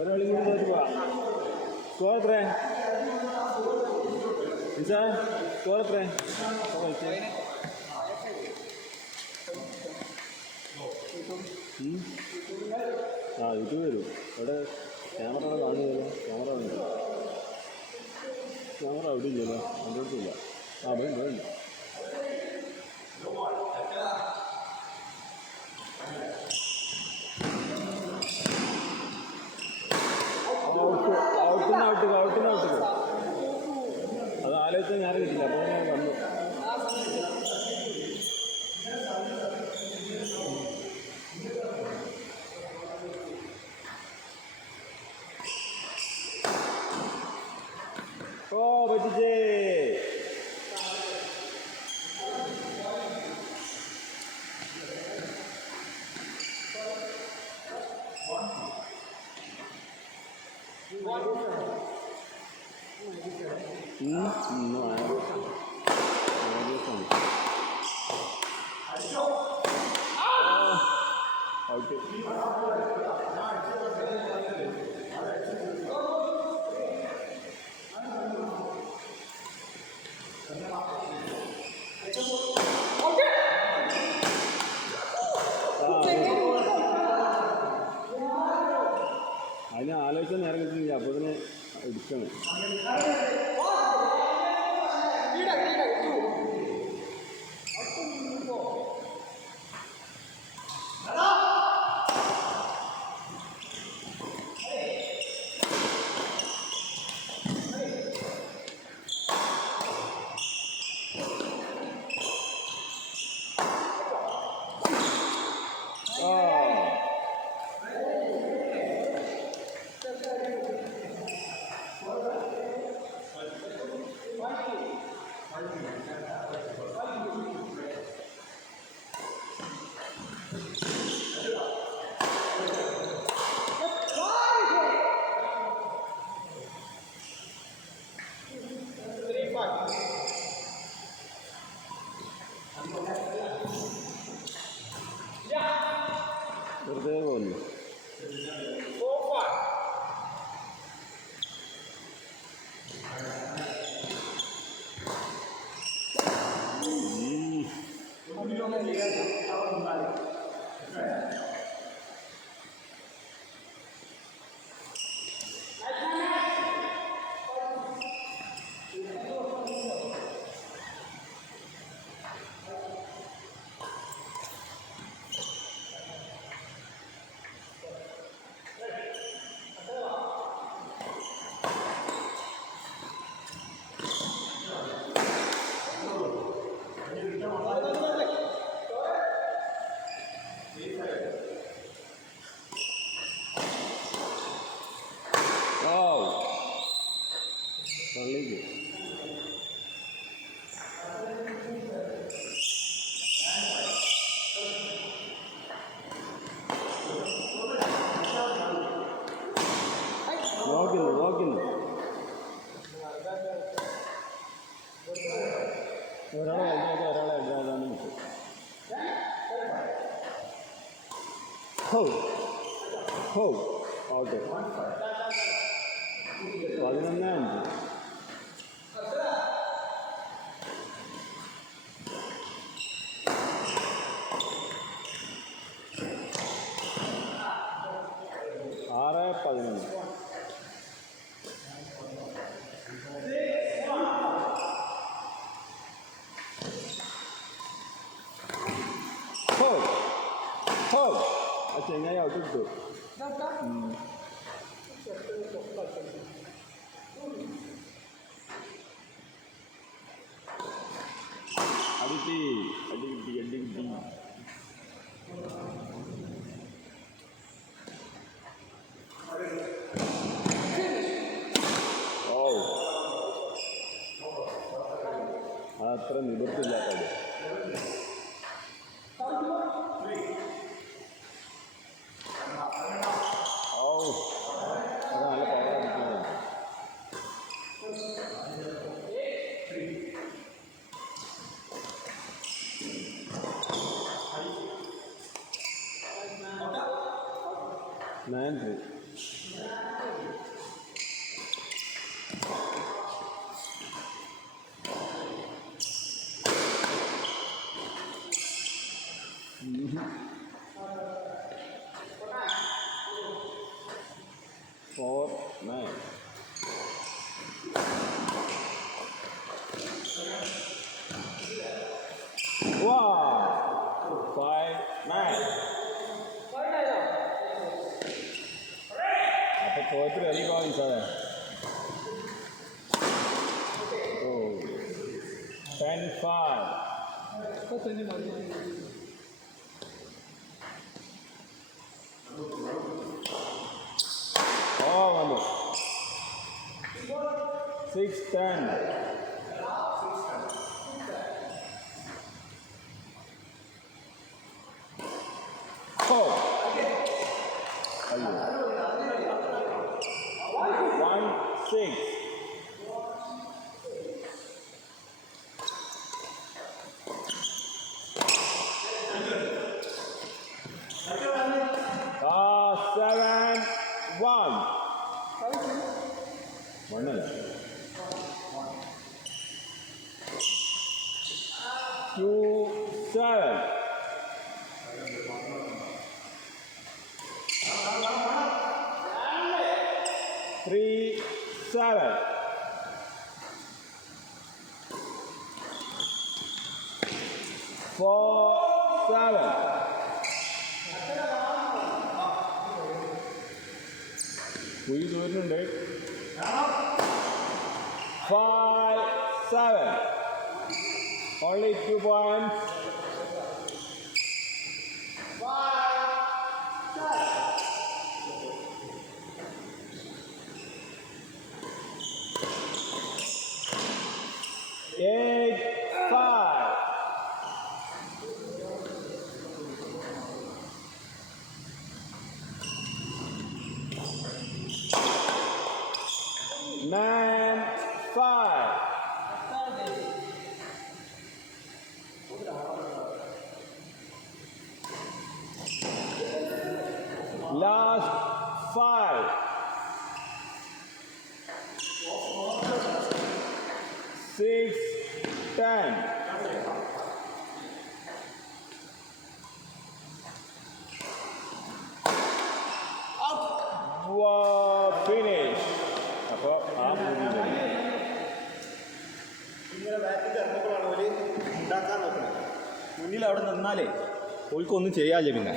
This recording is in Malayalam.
ഒരാളി കൂടി പോവാ. സ്കോർ എത്രേ? നിസാ സ്കോർ എത്രേ? ഇത് വരും അവിടെ ക്യാമറ കാണുന്നില്ല. ക്യാമറ അവിടെ ഇല്ലല്ലോ, എൻ്റെ അടുത്തില്ല. വേണ്ട വേണ്ട. ഔട്ടിന് അത് ആലോചിച്ചാൽ ഞാൻ കിട്ടില്ല. അപ്പോൾ ഞാൻ വന്നു. പറ്റിച്ചേ. അതിനെ ആലോചിച്ചാൽ നേരം കിട്ടുന്നില്ല. അപ്പോൾ തന്നെ എടുക്കണം. വെറുതെ പോകുന്നു. പള്ളിക്ക് നോക്കുന്നു. ഒരാളെ എഴുതാതാണ് മിസ്. ഓക്കെ 11-5. ചെങ്ങായി ഔട്ട് കിട്ടും. അടി അത്ര നിവൃത്തില്ലാത്ത അടി. 9-3. Four, 9. Wow! 5-9. അപ്പോൾ പോയിട്ട് അധികമാകും സാറേ. ഓ 10-5. ഓ വന്നു 6-10. Oh. Ayun. 1-6. Ah, 7-1. 1 2-7. 3-7. 4-7. 5-7. Only 2 points. 8-5. 9-5. Last 5. 6-10. Wow, finish. അപ്പോൾ ആ മുന്നിൽ അവിടെ നിന്നാലേ ഓൽക്കൊന്നും ചെയ്യാല്ലേ പിന്നെ